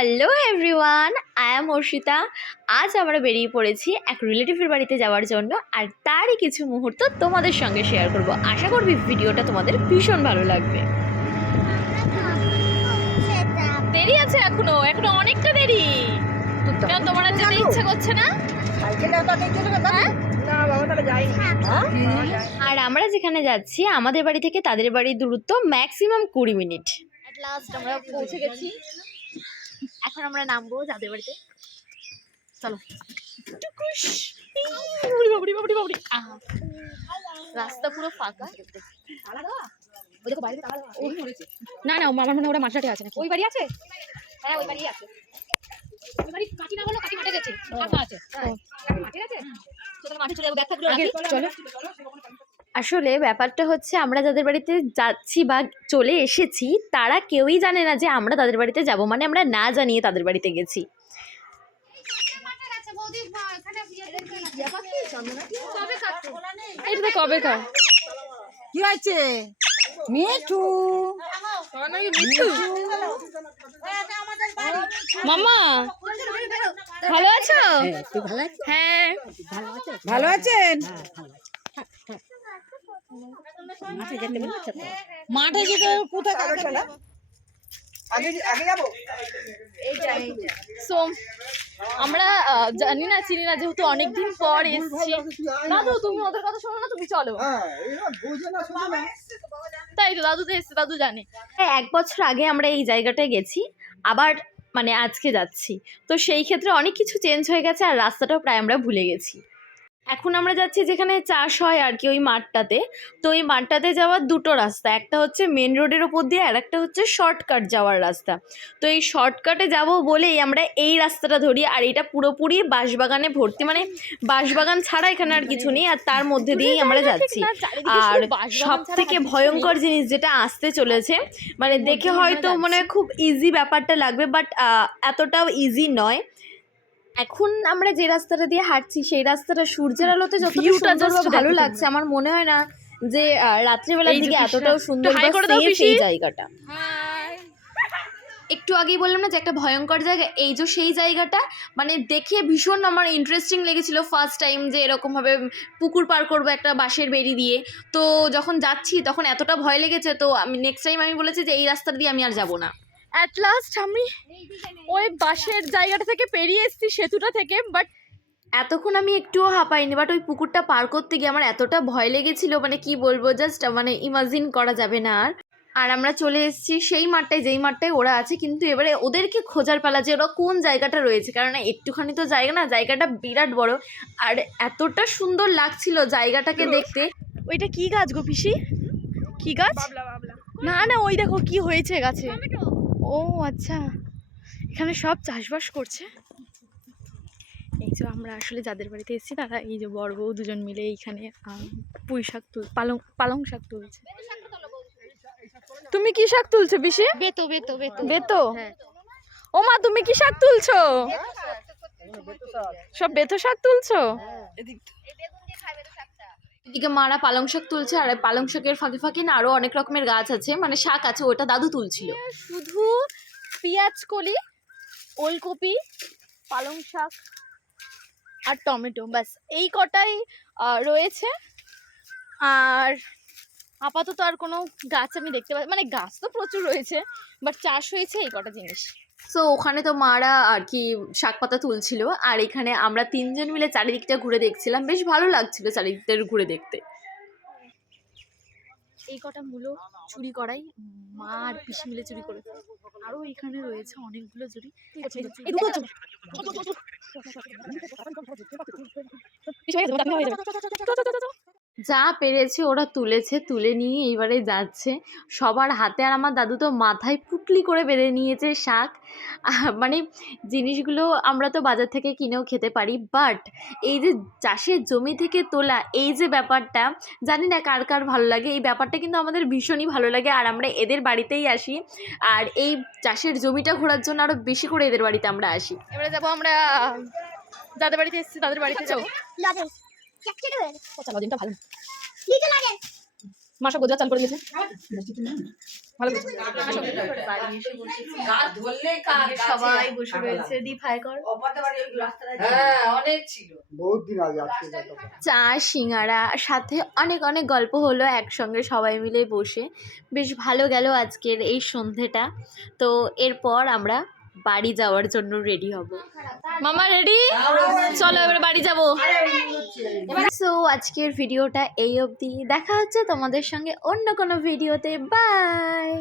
Hello everyone, I am Arshita. আজ আমরা বেরিয়ে পড়েছি এক রিলেটিভের বাড়িতে যাওয়ার জন্য, আর তারই কিছু মুহূর্ত তোমাদের সঙ্গে শেয়ার করব। আশা করবি ভিডিওটা তোমাদের ভীষণ ভালো লাগবে। দেরি আছে, এখনো অনেকটা দেরি। কেন তোমার আর যেতে ইচ্ছা করছে না? আর আমরা যেখানে যাচ্ছি আমাদের বাড়ি থেকে তাদের বাড়ির দূরত্ব ম্যাক্সিমাম 20 মিনিট। এট লাস্ট আমরা পৌঁছে গেছি। এখন আমরা নামবো যাদের বাড়িতে। চলো। রাস্তা পুরো ফাঁকা। না না, আমার মনে হয় ওরা মাঠে আছে নাকি? ওই বাড়ি আছে? হ্যাঁ ওই বাড়ি আছে। ওই বাড়ি কাটি না হলো, কাটি মাঠে গেছে, ফাঁকা আছে। মাঠে আছে, চলো মাঠে চলে যাবো, ব্যাগ থাকলো রাখি। চলো। আসলে ব্যাপারটা হচ্ছে, আমরা যাদের বাড়িতে যাচ্ছি বা চলে এসেছি তারা কেউই জানে না যে আমরা তাদের বাড়িতে যাব, মানে আমরা না জানিয়ে তাদের বাড়িতে গেছি। এটা কবে কার? কি হয়েছে? মিঠু মামা ভালো আছো? হ্যাঁ ভালো আছেন? মাঠে যেতে কোথায় সোম আমরা জানি না, চিনি না, যেহেতু অনেকদিন পর এসেছি। দাদু তুমি ওদের কথা শোনো না, তুমি চলো। তাই তো, দাদু তো এসছে, দাদু জানে। 1 বছর আগে আমরা এই জায়গাটায় গেছি, আবার মানে আজকে যাচ্ছি, তো সেই ক্ষেত্রে অনেক কিছু চেঞ্জ হয়ে গেছে, আর রাস্তাটাও প্রায় আমরা ভুলে গেছি। এখন আমরা যাচ্ছি যেখানে চাষ হয় আর কি, ওই মাঠটাতে। তো ওই মাঠটাতে যাওয়ার দুটো রাস্তা, একটা হচ্ছে মেন রোডের ওপর দিয়ে, আর একটা হচ্ছে শর্টকাট যাওয়ার রাস্তা। তো এই শর্টকাটে যাব বলেই আমরা এই রাস্তাটা ধরি, আর এটা পুরোপুরি বাঁশবাগানে ভর্তি, মানে বাঁশবাগান ছাড়া এখানে আর কিছু নেই, আর তার মধ্যে দিয়েই আমরা যাচ্ছি। আর সব থেকে ভয়ঙ্কর জিনিস যেটা আসতে চলেছে, মানে দেখে হয়তো মানে খুব ইজি ব্যাপারটা লাগবে, বাট এতটাও ইজি নয়। এখন আমরা যে রাস্তাটা দিয়ে হাঁটছি সেই রাস্তাটা সূর্যের আলোতে যতটা সুন্দর বা ভালো লাগছে, আমার মনে হয় না যে রাত্রিবেলার দিকে এতটাও সুন্দর বা সেফ এই জায়গাটা। একটু আগেই বললাম না যে একটা ভয়ঙ্কর জায়গা, এই যে সেই জায়গাটা, মানে দেখে ভীষণ আমার ইন্টারেস্টিং লেগেছিল ফার্স্ট টাইম, যে এরকমভাবে পুকুর পার করবো একটা বাঁশের বেড়ি দিয়ে। তো যখন যাচ্ছি তখন এতটা ভয় লেগেছে, তো আমি নেক্সট টাইম আমি বলেছি যে এই রাস্তা দিয়ে আমি আর যাবো না। অ্যাট লাস্ট আমি ওই বাঁশের জায়গাটা থেকে পেরিয়ে এসেছি, সেতুটা থেকে, বাট এতক্ষণ আমি একটুও হাঁপাইনি, বাট ওই পুকুরটা পার করতে গিয়ে আমার এতটা ভয় লেগেছিল, মানে কি বলবো, জাস্ট মানে ইমাজিন করা যাবে না। আর আমরা চলে এসেছি সেই মাঠটায়, যেই মাঠটায় ওরা আছে, কিন্তু এবারে ওদেরকে খোঁজার পালা যে ওরা কোন জায়গাটা রয়েছে, কারণ একটুখানি তো জায়গা না, জায়গাটা বিরাট বড়, আর এতটা সুন্দর লাগছিল জায়গাটাকে দেখতে। ওইটা কি গাছ গো পিসি? কি গাছ? না না, ওই দেখো কি হয়েছে গাছে। ও আচ্ছা, এখানে সব চাষবাস করছে। এই যে আমরা আসলে যাদের বাড়িতে এসেছি তারা এই যে বড় বউ দুজন মিলে এইখানে পুঁই শাক পালং শাক তুলছে। তুমি কি শাক তুলছো পিসি? বেতো বেতো বেতো বেতো? হ্যাঁ। ও মা, তুমি কি শাক তুলছো? সব বেতো শাক তুলছো? এদিকে মারা পালং শাক তুলছে, আর পালং শাকের ফাঁকে ফাঁকে না আরো অনেক রকমের গাছ আছে, মানে শাক আছে, ওটা দাদু তুলছিল। শুধু পেঁয়াজ কলি, ওলকপি, পালং শাক আর টমেটো, ব্যাস এই কটাই রয়েছে। আর আপাতত আর কোনো গাছ আমি দেখতে পাচ্ছি, মানে গাছ তো প্রচুর রয়েছে, বাট চাষ হয়েছে এই কটা জিনিস। সো ওখানে তো মারা আর কি শাক পাতা তুলছিল, আর এখানে আমরা 3 জন মিলে চারিদিকটা ঘুরে দেখছিলাম, বেশ ভালো লাগছিল চারিদিকটা ঘুরে দেখতে। এই কটা মূলো চুরি করাই মা আর পিসি মিলে চুরি করেছে, আরও এখানে রয়েছে অনেকগুলো চুরি। যা পেরেছে ওরা তুলেছে, তুলে নিয়ে এইবারে যাচ্ছে সবার হাতে, আর আমার দাদু তো মাথায় পুটলি করে বেঁধে নিয়েছে শাক। মানে জিনিসগুলো আমরা তো বাজার থেকে কিনেও খেতে পারি, বাট এই যে চাষের জমি থেকে তোলা এই যে ব্যাপারটা, জানি না কার কার ভালো লাগে, এই ব্যাপারটা কিন্তু আমাদের ভীষণই ভালো লাগে, আর আমরা এদের বাড়িতেই আসি, আর এই চাষের জমিটা ঘোরার জন্য আরও বেশি করে এদের বাড়িতে আমরা আসি। এবারে যাবো আমরা যাদের বাড়িতে এসেছি তাদের বাড়িতে যাবো। ভালো মা সব গোজা চাল করে দিয়েছে। ভালো কিছু সবাই বসে রয়েছে। দীপ হাই কর। অনেক ছিল। বহুত দিন আগে আজকে চা সিঙ্গারা সাথে অনেক অনেক গল্প হলো একসঙ্গে সবাই মিলে বসে। বেশ ভালো গেল আজকের এই সন্ধেটা। তো এরপর আমরা বাড়ি যাওয়ার জন্য রেডি হব। মামা রেডি? চলো এবার বাড়ি যাব। সো আজকের ভিডিওটা এই অবধি। দেখা হচ্ছে তোমাদের সঙ্গে অন্য কোনো ভিডিওতে। বাই।